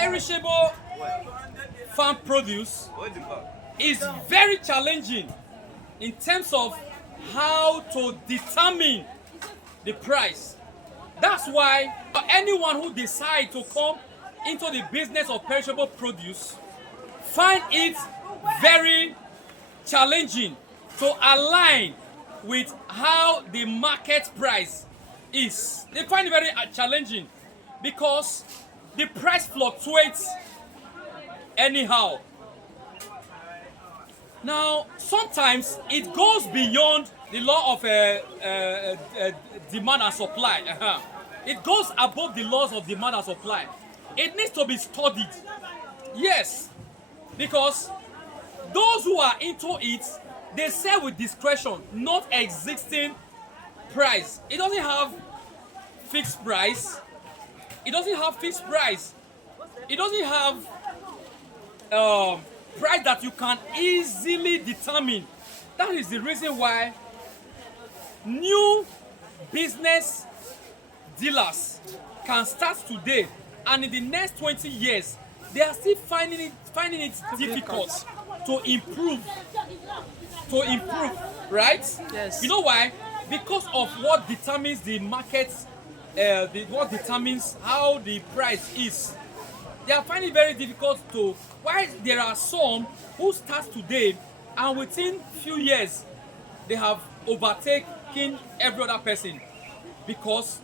perishable farm produce is very challenging in terms of how to determine the price. That's why anyone who decides to come into the business of perishable produce find it very challenging to align with how the market price is. They find it very challenging because the price fluctuates anyhow. Now, sometimes it goes beyond the law of demand and supply. It goes above the laws of demand and supply. It needs to be studied. Yes, because those who are into it, they sell with discretion, not existing price. It doesn't have fixed price. It doesn't have fixed price. It doesn't have price that you can easily determine. That is the reason why new business dealers can start today, and in the next 20 years, they are still finding it difficult to improve. Right? Yes. You know why? Because of what determines the market, what determines how the price is. They are finding it very difficult to. Why there are some who start today and within few years they have overtaken every other person, because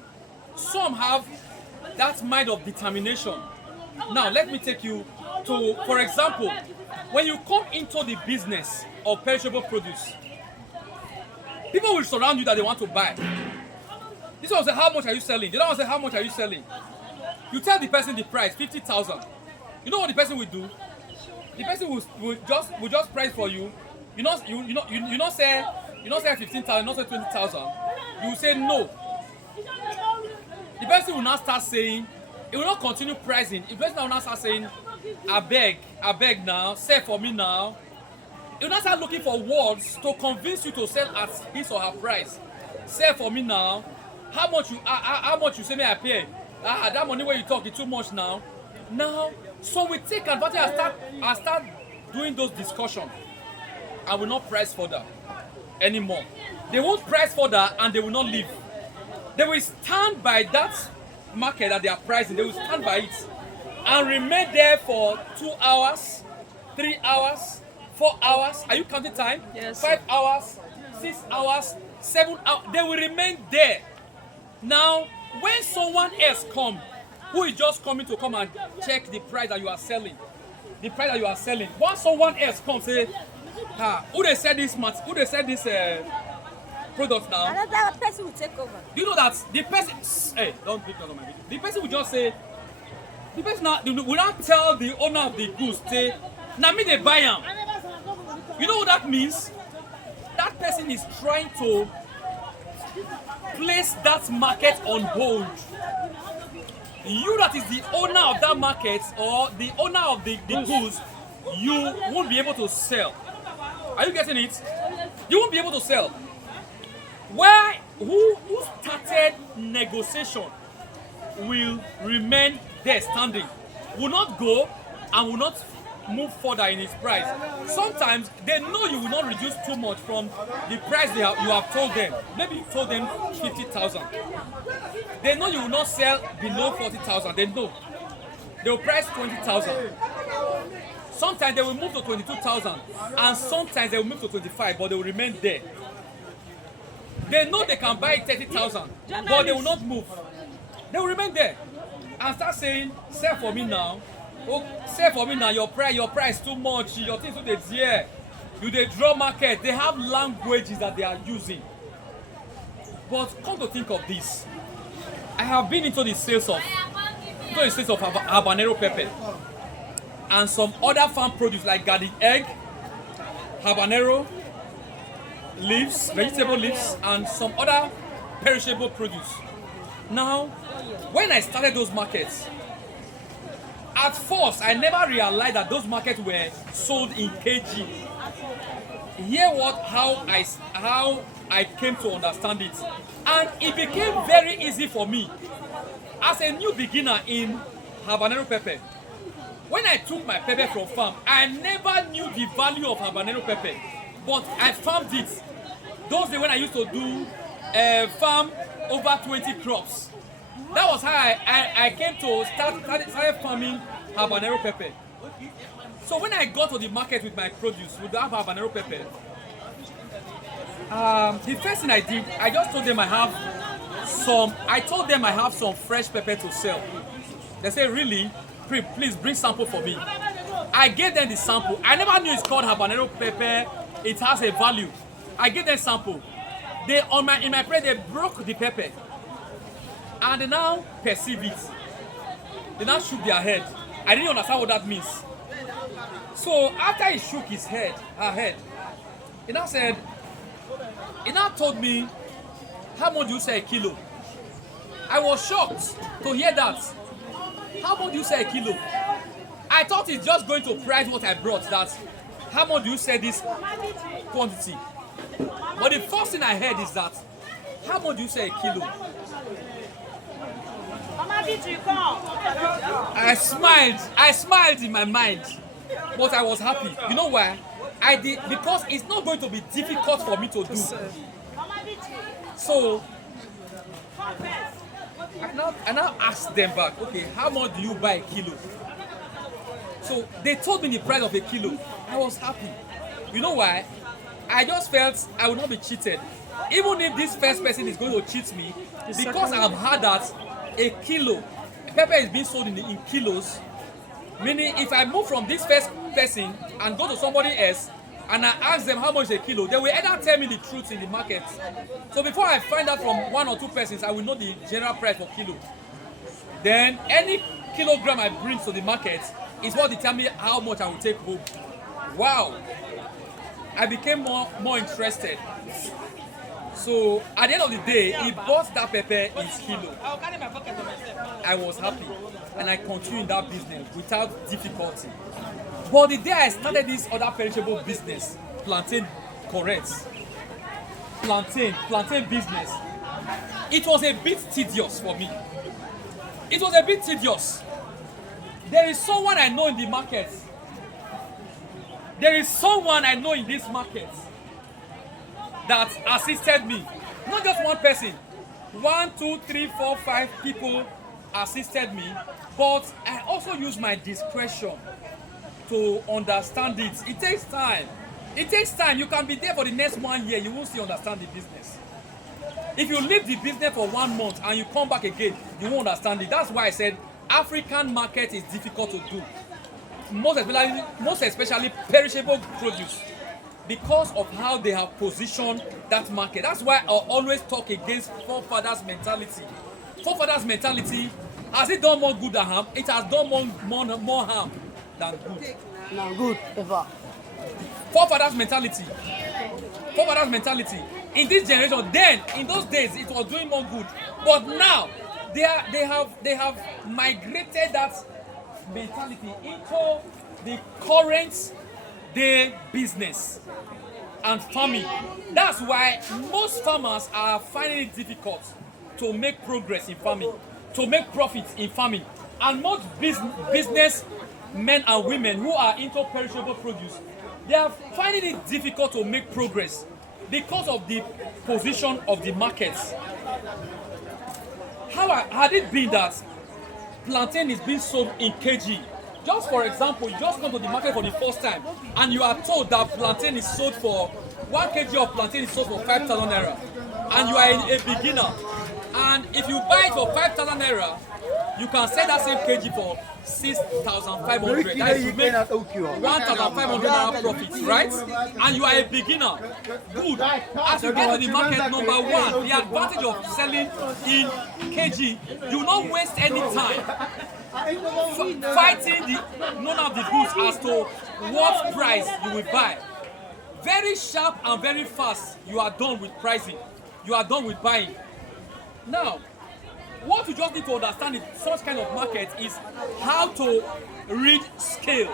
some have that mind of determination. Now let me take you to, for example, when you come into the business of perishable produce, people will surround you that they want to buy. This one will say, how much are you selling? The other one will say, how much are you selling? You tell the person the price, 50,000. You know what the person will do? The person will just price for you. You not say 15,000, not say 20,000. You will say no. The person will now start saying, it will not continue pricing. The person will now start saying, I beg now, sell for me now. He will not start looking for words to convince you to sell at his or her price. Sell for me now. How much you say me I pay? That money where you talk is too much now. Now, so we take advantage and start doing those discussions. I will not price further anymore. They won't price further and they will not leave. They will stand by that market that they are pricing. They will stand by it and remain there for 2 hours, 3 hours, 4 hours. Are you counting time? Yes. 5 hours, 6 hours, 7 hours. They will remain there. Now, when someone else comes, who is just coming to come and check the price that you are selling, once someone else comes, say, who they sell this product now? Another person will take over. Do you know that the person? Hey, don't pick on my video. The person will just say, the person now will not tell the owner of the goods, say, "Now me they buy them." You know what that means? That person is trying to place that market on hold. You that is the owner of that market or the owner of the goods, you won't be able to sell. Are you getting it? You won't be able to sell. Who started negotiation will remain there standing, will not go and will not move further in its price. Sometimes they know you will not reduce too much from the price you have told them. Maybe you told them 50,000. They know you will not sell below 40,000. They know. They will price 20,000. Sometimes they will move to 22,000 and sometimes they will move to 25, but they will remain there. They know they can buy 30,000, but they will not move. They will remain there and start saying, sell for me now. Oh, sell for me now, your price too much, your things too dear. You they draw market, they have languages that they are using. But come to think of this, I have been into the sales of habanero pepper and some other farm produce like garden egg, habanero leaves, vegetable leaves, and some other perishable produce. Now, when I started those markets, at first I never realized that those markets were sold in kg. How I came to understand it, and it became very easy for me as a new beginner in habanero pepper. When I took my pepper from farm, I never knew the value of habanero pepper, but I farmed it. Those days when I used to do farm over 20 crops. That was how I came to started farming habanero pepper. So when I got to the market with my produce, with that habanero pepper, the first thing I did, I just told them I have some fresh pepper to sell. They said, really? Please bring sample for me. I gave them the sample. I never knew it's called habanero pepper. It has a value. I gave them sample. In my plate, they broke the pepper. And they now perceive it. They now shook their head. I didn't understand what that means. So after he shook her head, he now told me, how much do you say a kilo? I was shocked to hear that. How much do you say a kilo? I thought it's just going to price what I brought. That how much do you say this quantity? But the first thing I heard is that, how much do you say a kilo? I smiled in my mind, but I was happy. You know why? I did, because it's not going to be difficult for me to do. So I now asked them back, okay, how much do you buy a kilo? So they told me the price of a kilo. I was happy. You know why? I just felt I would not be cheated. Even if this first person is going to cheat me, because I've heard that a kilo, pepper is being sold in kilos, meaning if I move from this first person and go to somebody else and I ask them how much is a kilo, they will either tell me the truth in the market. So before I find out from one or two persons, I will know the general price for kilo. Then any kilogram I bring to the market is what determines how much I will take home. Wow! I became more interested. So at the end of the day, he bought that pepper in kilo. I was happy and I continued that business without difficulty. But the day I started this other perishable business, plantain business, it was a bit tedious for me. It was a bit tedious. There is someone I know in the market. There is someone I know in this market that assisted me. Not just one person. 1, 2, 3, 4, 5 people assisted me. But I also use my discretion to understand it. It takes time. It takes time. You can be there for the next 1 year. You won't still understand the business. If you leave the business for 1 month and you come back again, you won't understand it. That's why I said African market is difficult to do. Most especially perishable produce, because of how they have positioned that market. That's why I always talk against forefathers mentality. Forefathers mentality, has it done more good than harm? It has done more harm than good. No, good, ever. Forefathers mentality. Forefathers mentality. In this generation, then in those days it was doing more good, but now they have migrated that mentality into the current day business and farming. That's why most farmers are finding it difficult to make progress in farming, to make profits in farming, and most business men and women who are into perishable produce, they are finding it difficult to make progress because of the position of the markets. How had it been that plantain is being sold in kg? Just for example, you just come to the market for the first time and you are told that plantain is sold for 1 kg of plantain is sold for 5,000 naira, and you are a beginner, and if you buy it for 5,000 naira, you can sell that same kg for 6,500. That is, you make 1,500 naira profit, right? And you are a beginner. Good. As you get to the market, number one, the advantage of selling in kg, you will not waste any time fighting the none of the goods as to what price you will buy. Very sharp and very fast, you are done with pricing. You are done with buying. Now, what you just need to understand in such kind of market is how to read scale.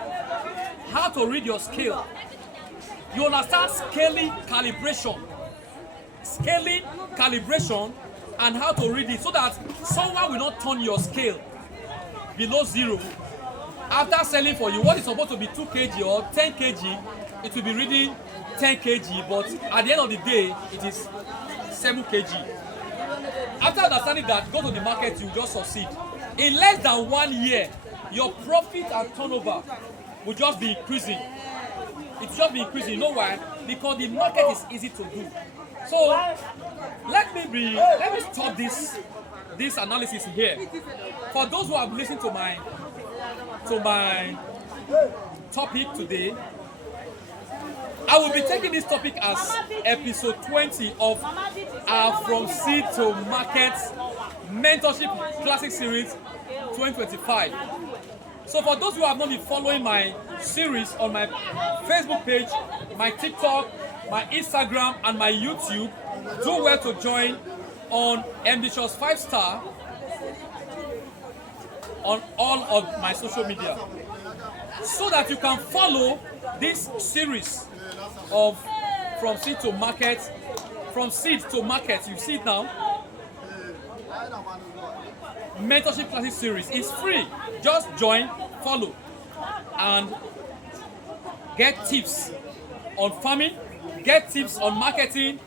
How to read your scale. You understand scaling, calibration. Scaling, calibration, and how to read it so that someone will not turn your scale below 0 After selling for you, what is supposed to be 2 kg or 10 kg, it will be reading 10 kg, but at the end of the day, it is 7 kg. After understanding that, go to the market, you just succeed. In less than 1 year, your profit and turnover will just be increasing. It will just be increasing. You know why? Because the market is easy to do. So let me stop this analysis here. For those who have listened to my topic today, I will be taking this topic as episode 20 of our From Seed to Market Mentorship Classic Series 2025. So for those who have not been following my series on my Facebook page, my TikTok, my Instagram, and my YouTube, do well to join on Ambitious 5-star on all of my social media, so that you can follow this series of From Seed to Market. From Seed to Market, you see it now. Mentorship Classic Series is free. Just join, follow, and get tips on farming, get tips on marketing,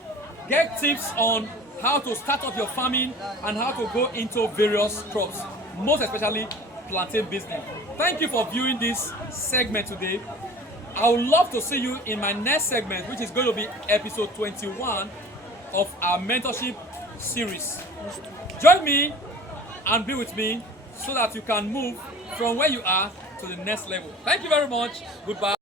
get tips on how to start up your farming and how to go into various crops, most especially plantain business. Thank you for viewing this segment today. I would love to see you in my next segment, which is going to be episode 21 of our mentorship series. Join me and be with me so that you can move from where you are to the next level. Thank you very much. Goodbye.